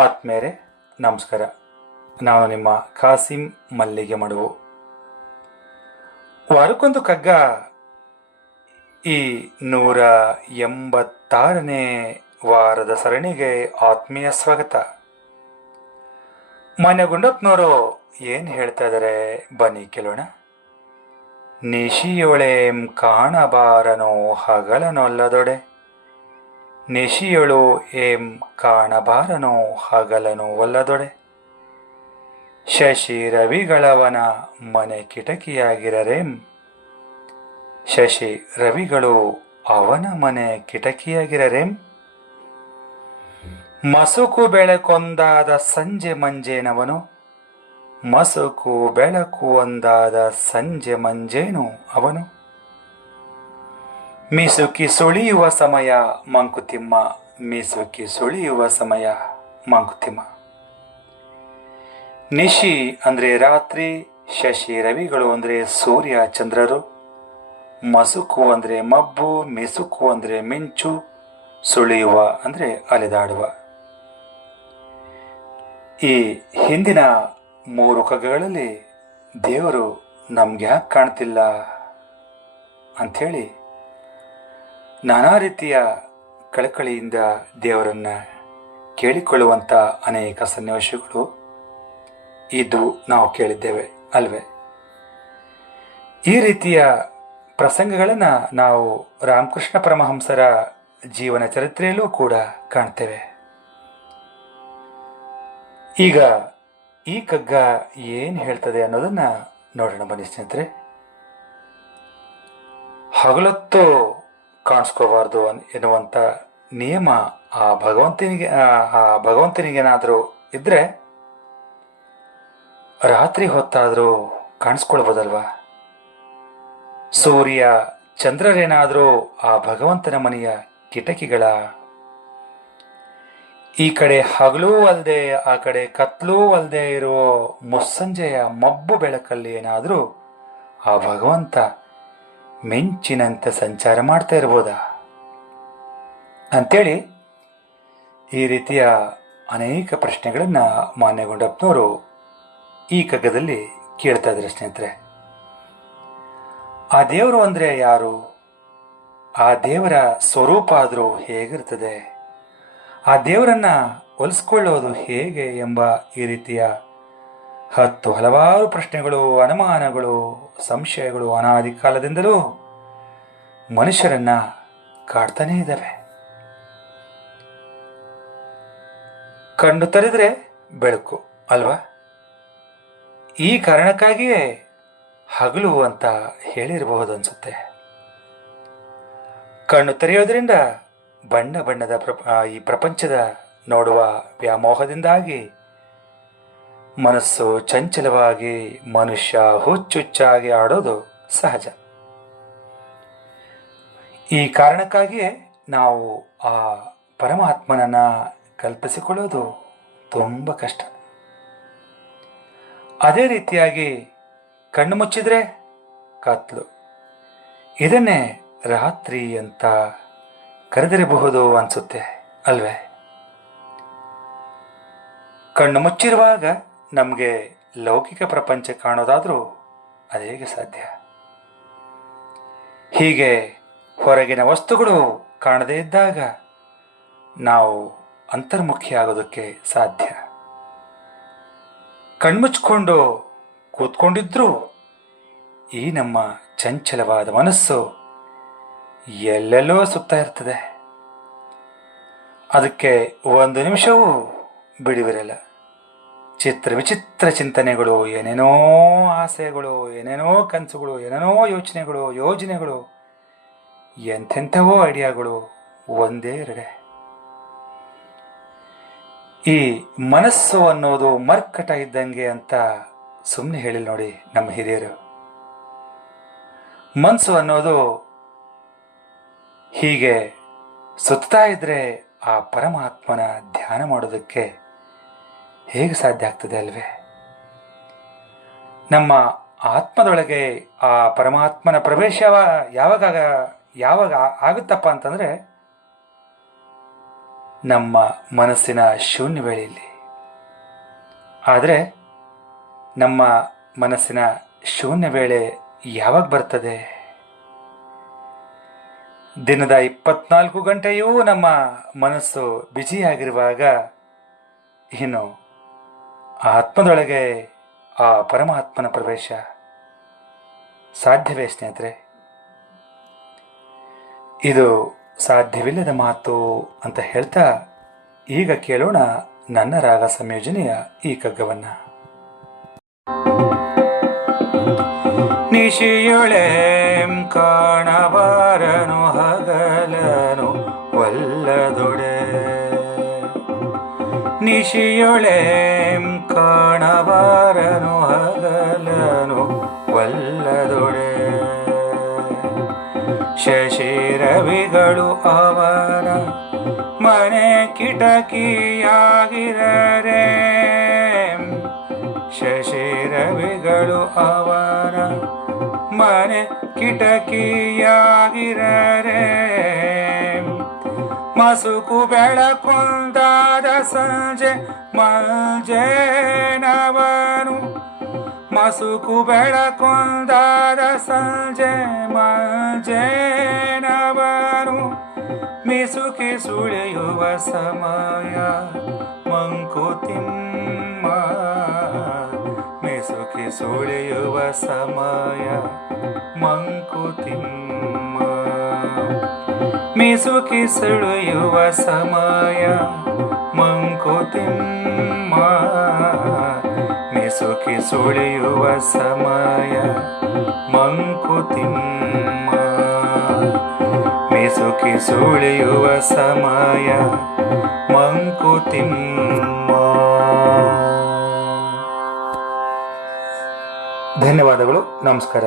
ಆತ್ಮೇರೆ ನಮಸ್ಕಾರ. ನಾನು ನಿಮ್ಮ ಖಾಸಿಂ ಮಲ್ಲಿಗೆ ಮಡುವು. ವಾರಕ್ಕೊಂದು ಕಗ್ಗ ಈ 186ನೇ ವಾರದ ಸರಣಿಗೆ ಆತ್ಮೀಯ ಸ್ವಾಗತ. ಮಾನ್ಯ ಗುಂಡಪ್ಪನವರು ಏನು ಹೇಳ್ತಾ ಇದ್ದಾರೆ ಬನ್ನಿ ಕೇಳೋಣ. ನಿಶಿಯೊಳೆಂ ಕಾಣಬಾರನೋ ಹಗಲನೊಲ್ಲದೊಡೆ, ನಿಶಿಯೊಳು ಏಂ ಕಾಣಬಾರನೋ ಹಗಲನು ಒಲ್ಲದೊಡೆ, ಶಶಿ ರವಿಗಳವನ ಮನೆ ಕಿಟಕಿಯಾಗಿರರೇಂ, ಶಶಿ ರವಿಗಳು ಅವನ ಮನೆ ಕಿಟಕಿಯಾಗಿರರೇಂ, ಮಸುಕು ಬೆಳಕೊಂದಾದ ಸಂಜೆ ಮಂಜೇನವನು, ಮಸುಕು ಬೆಳಕು ಒಂದಾದ ಸಂಜೆ ಮಂಜೇನು ಅವನು, ಮೀಸುಕಿ ಸುಳಿಯುವ ಸಮಯ ಮಂಕುತಿಮ್ಮ, ಮೀಸುಕಿ ಸುಳಿಯುವ ಸಮಯ ಮಂಕುತಿಮ್ಮ. ನಿಶಿ ಅಂದರೆ ರಾತ್ರಿ, ಶಶಿ ರವಿಗಳು ಅಂದರೆ ಸೂರ್ಯ ಚಂದ್ರರು, ಮಸುಕು ಅಂದರೆ ಮಬ್ಬು, ಮಿಸುಕು ಅಂದರೆ ಮಿಂಚು, ಸುಳಿಯುವ ಅಂದರೆ ಅಲೆದಾಡುವ. ಈ ಹಿಂದಿನ 3 ಕಗ್ಗಗಳಲ್ಲಿ ದೇವರು ನಮ್ಗೆ ಯಾಕೆ ಕಾಣ್ತಿಲ್ಲ ಅಂಥೇಳಿ ನಾನಾ ರೀತಿಯ ಕಳಕಳಿಯಿಂದ ದೇವರನ್ನ ಕೇಳಿಕೊಳ್ಳುವಂಥ ಅನೇಕ ಸನ್ನಿವೇಶಗಳು ಇದು ನಾವು ಕೇಳಿದ್ದೇವೆ ಅಲ್ವೇ. ಈ ರೀತಿಯ ಪ್ರಸಂಗಗಳನ್ನು ನಾವು ರಾಮಕೃಷ್ಣ ಪರಮಹಂಸರ ಜೀವನ ಚರಿತ್ರೆಯಲ್ಲೂ ಕೂಡ ಕಾಣ್ತೇವೆ. ಈಗ ಈ ಕಗ್ಗ ಏನು ಹೇಳ್ತದೆ ಅನ್ನೋದನ್ನ ನೋಡೋಣ ಬನ್ನಿ ಸ್ನೇಹಿತರೆ. ಹಗಲೊತ್ತು ಕಾಣಿಸ್ಕೋಬಾರ್ದು ಎನ್ನುವಂಥ ನಿಯಮ ಆ ಭಗವಂತನಿಗೇನಾದರೂ ಇದ್ರೆ ರಾತ್ರಿ ಹೊತ್ತಾದರೂ ಕಾಣಿಸ್ಕೊಳ್ಬೋದಲ್ವಾ. ಸೂರ್ಯ ಚಂದ್ರರೇನಾದರೂ ಆ ಭಗವಂತನ ಮನೆಯ ಕಿಟಕಿಗಳ, ಈ ಕಡೆ ಹಗಲೂ ಅಲ್ಲದೆ ಆ ಕಡೆ ಕತ್ಲೂ ಅಲ್ಲದೆ ಇರುವ ಮುಸ್ಸಂಜೆಯ ಮಬ್ಬು ಬೆಳಕಲ್ಲಿ ಏನಾದರೂ ಆ ಭಗವಂತ ಮಿಂಚಿನಂತೆ ಸಂಚಾರ ಮಾಡ್ತಾ ಇರ್ಬೋದಾ ಅಂತೇಳಿ ಈ ರೀತಿಯ ಅನೇಕ ಪ್ರಶ್ನೆಗಳನ್ನು ಮಾನ್ಯ ಗುಂಡಪ್ಪನವರು ಈ ಕಗ್ಗದಲ್ಲಿ ಕೇಳ್ತಾ ಇದ್ದಾರೆ ಸ್ನೇಹಿತರೆ. ಆ ದೇವರು ಅಂದರೆ ಯಾರು, ಆ ದೇವರ ಸ್ವರೂಪ ಆದರೂ ಹೇಗಿರ್ತದೆ, ಆ ದೇವರನ್ನ ಹೋಲಿಸ್ಕೊಳ್ಳೋದು ಹೇಗೆ ಎಂಬ ಈ ರೀತಿಯ ಹಲವಾರು ಪ್ರಶ್ನೆಗಳು, ಅನುಮಾನಗಳು, ಸಂಶಯಗಳು ಅನಾದಿ ಕಾಲದಿಂದಲೂ ಮನುಷ್ಯರನ್ನ ಕಾಡ್ತಾನೇ ಇದ್ದಾವೆ. ಕಣ್ಣು ತೆರೆದ್ರೆ ಬೆಳಕು ಅಲ್ವಾ. ಈ ಕಾರಣಕ್ಕಾಗಿಯೇ ಹಗಲು ಅಂತ ಹೇಳಿರಬಹುದು ಅನ್ಸುತ್ತೆ. ಕಣ್ಣು ತೆರೆಯೋದ್ರಿಂದ ಬಣ್ಣ ಬಣ್ಣದ ಈ ಪ್ರಪಂಚದ ನೋಡುವ ವ್ಯಾಮೋಹದಿಂದಾಗಿ ಮನಸ್ಸು ಚಂಚಲವಾಗಿ ಮನುಷ್ಯ ಹುಚ್ಚುಚ್ಚಾಗಿ ಆಡೋದು ಸಹಜ. ಈ ಕಾರಣಕ್ಕಾಗಿಯೇ ನಾವು ಆ ಪರಮಾತ್ಮನನ್ನ ಕಲ್ಪಿಸಿಕೊಳ್ಳೋದು ತುಂಬ ಕಷ್ಟ. ಅದೇ ರೀತಿಯಾಗಿ ಕಣ್ಣು ಮುಚ್ಚಿದ್ರೆ ಕತ್ಲು, ಇದನ್ನೇ ರಾತ್ರಿ ಅಂತ ಕರೆದಿರಬಹುದು ಅನ್ಸುತ್ತೆ ಅಲ್ವೇ. ಕಣ್ಣು ಮುಚ್ಚಿರುವಾಗ ನಮಗೆ ಲೌಕಿಕ ಪ್ರಪಂಚ ಕಾಣೋದಾದರೂ ಅದೇಗೆ ಸಾಧ್ಯ. ಹೀಗೆ ಹೊರಗಿನ ವಸ್ತುಗಳು ಕಾಣದೇ ಇದ್ದಾಗ ನಾವು ಅಂತರ್ಮುಖಿಯಾಗೋದಕ್ಕೆ ಸಾಧ್ಯ. ಕಣ್ಮುಚ್ಕೊಂಡು ಕೂತ್ಕೊಂಡಿದ್ರೂ ಈ ನಮ್ಮ ಚಂಚಲವಾದ ಮನಸ್ಸು ಎಲ್ಲೆಲ್ಲೋ ಸುತ್ತಾ ಇರ್ತದೆ. ಅದಕ್ಕೆ ಒಂದು ನಿಮಿಷವೂ ಬಿಡುವಿರಲ್ಲ. ವಿಚಿತ್ರ ಚಿಂತನೆಗಳು, ಏನೇನೋ ಆಸೆಗಳು, ಏನೇನೋ ಕನಸುಗಳು, ಏನೇನೋ ಯೋಜನೆಗಳು, ಎಂಥೆಂಥವೋ ಐಡಿಯಾಗಳು ಒಂದೇ ಎರಡೆ. ಈ ಮನಸ್ಸು ಅನ್ನೋದು ಮರ್ಕಟ ಇದ್ದಂಗೆ ಅಂತ ಸುಮ್ಮನೆ ಹೇಳಿಲ್ಲ ನೋಡಿ ನಮ್ಮ ಹಿರಿಯರು. ಮನಸ್ಸು ಅನ್ನೋದು ಹೀಗೆ ಸುತ್ತಾ ಇದ್ರೆ ಆ ಪರಮಾತ್ಮನ ಧ್ಯಾನ ಮಾಡೋದಕ್ಕೆ ಹೇಗೆ ಸಾಧ್ಯ ಆಗ್ತದೆ ಅಲ್ವೇ. ನಮ್ಮ ಆತ್ಮದೊಳಗೆ ಆ ಪರಮಾತ್ಮನ ಪ್ರವೇಶ ಯಾವಾಗ ಆಗುತ್ತಪ್ಪ ಅಂತಂದ್ರೆ ನಮ್ಮ ಮನಸ್ಸಿನ ಶೂನ್ಯ ವೇಳೆಯಲ್ಲಿ. ಆದರೆ ನಮ್ಮ ಮನಸ್ಸಿನ ಶೂನ್ಯ ವೇಳೆ ಯಾವಾಗ ಬರ್ತದೆ? ದಿನದ 24 ಗಂಟೆಯೂ ನಮ್ಮ ಮನಸ್ಸು ಬ್ಯುಸಿಯಾಗಿರುವಾಗ ಇನ್ನು ಆತ್ಮದೊಳಗೆ ಆ ಪರಮಾತ್ಮನ ಪ್ರವೇಶ ಸಾಧ್ಯವೇ ಸ್ನೇಹಿತರೆ? ಇದು ಸಾಧ್ಯವಿಲ್ಲದ ಮಾತು ಅಂತ ಹೇಳ್ತಾ ಈಗ ಕೇಳೋಣ ನನ್ನ ರಾಗ ಸಂಯೋಜನೆಯ ಈ ಕಗ್ಗವನ್ನು. ನಿಶಿಯೊಳೆಂ ಕಾಣಬಾರನು ಹಗಲನು ಒಲ್ಲದೊಡೆ, ನಿಶಿಯೊಳೆಂ ಕಾಣಬಾರನು ಹಗಲನು ಒಲ್ಲದೊಡೆ, ಶಶಿರವಿಗಳು ಅವರ ಮನೆ ಕಿಟಕಿಯಾಗಿರರೆ, ಶಶಿರವಿಗಳು ಅವರ ಮನೆ ಕಿಟಕಿಯಾಗಿರರೆ, ಮಸುಕು ಬೆಳಕೊಂದಾದ ಸಂಜೆ ಮಂಜೇನವನು, ಮಸುಕು ಬೆಳಕೊಂದಾದ ಸಂಜೆ ಮಂಜೇನವನು, ಮಿಸುಕಿ ಸುಳಿಯುವ ಸಮಯ ಮಂಕುತಿಮ್ಮ, ಮಿಸುಕಿ ಸುಳಿಯುವ ಸಮಯ ಮಂಕುತಿಮ್ಮ, ಮಿಸುಕಿ ಸುಳಿಯುವ ಸಮಯ ಮಂಕುತಿಮ್ಮ, ಮಿಸುಕಿ ಸುಳಿಯುವ ಸಮಯ ಮಂಕುತಿಮ್ಮ, ಮಿಸುಕಿ ಸುಳಿಯುವ ಸಮಯ ಮಂಕುತಿಮ್ಮ. ಧನ್ಯವಾದಗಳು. ನಮಸ್ಕಾರ.